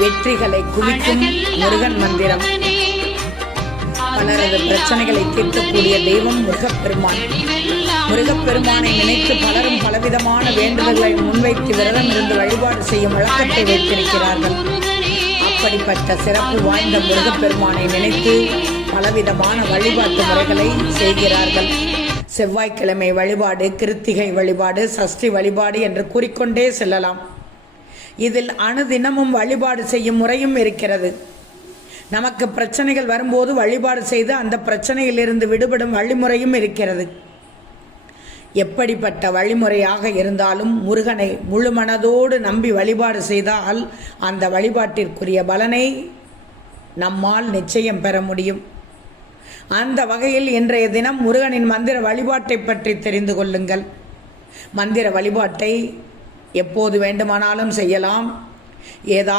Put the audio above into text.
வெற்றிகளை குவிக்கும் முருகன் மந்திரம். பலரது பிரச்சனைகளை தீர்க்கக்கூடிய தெய்வம் முருகப்பெருமான். முருகப்பெருமானை நினைத்து பலரும் பலவிதமான வேண்டுதல்களை முன்வைத்து விரதம் இருந்து வழிபாடு செய்யும் வழக்கத்தை வைத்திருக்கிறார்கள். அப்படிப்பட்ட சிறப்பு வாய்ந்த முருகப்பெருமானை நினைத்து பலவிதமான வழிபாட்டு முறைகளை செய்கிறார்கள். செவ்வாய்க்கிழமை வழிபாடு, கிருத்திகை வழிபாடு, சஷ்டி வழிபாடு என்று கூறிக்கொண்டே செல்லலாம். இதில் அனுதினமும் வழிபாடு செய்யும் முறையும் இருக்கிறது. நமக்கு பிரச்சனைகள் வரும்போது வழிபாடு செய்து அந்த பிரச்சனையிலிருந்து விடுபடும் வழிமுறையும் இருக்கிறது. எப்படிப்பட்ட வழிமுறையாக இருந்தாலும் முருகனை முழு மனதோடு நம்பி வழிபாடு செய்தால் அந்த வழிபாட்டிற்குரிய பலனை நம்மால் நிச்சயம் பெற முடியும். அந்த வகையில் இன்றைய தினம் முருகனின் மந்திர வழிபாட்டை பற்றி தெரிந்து கொள்ளுங்கள். மந்திர வழிபாட்டை எப்போது வேண்டுமானாலும் செய்யலாம். ஏதாவது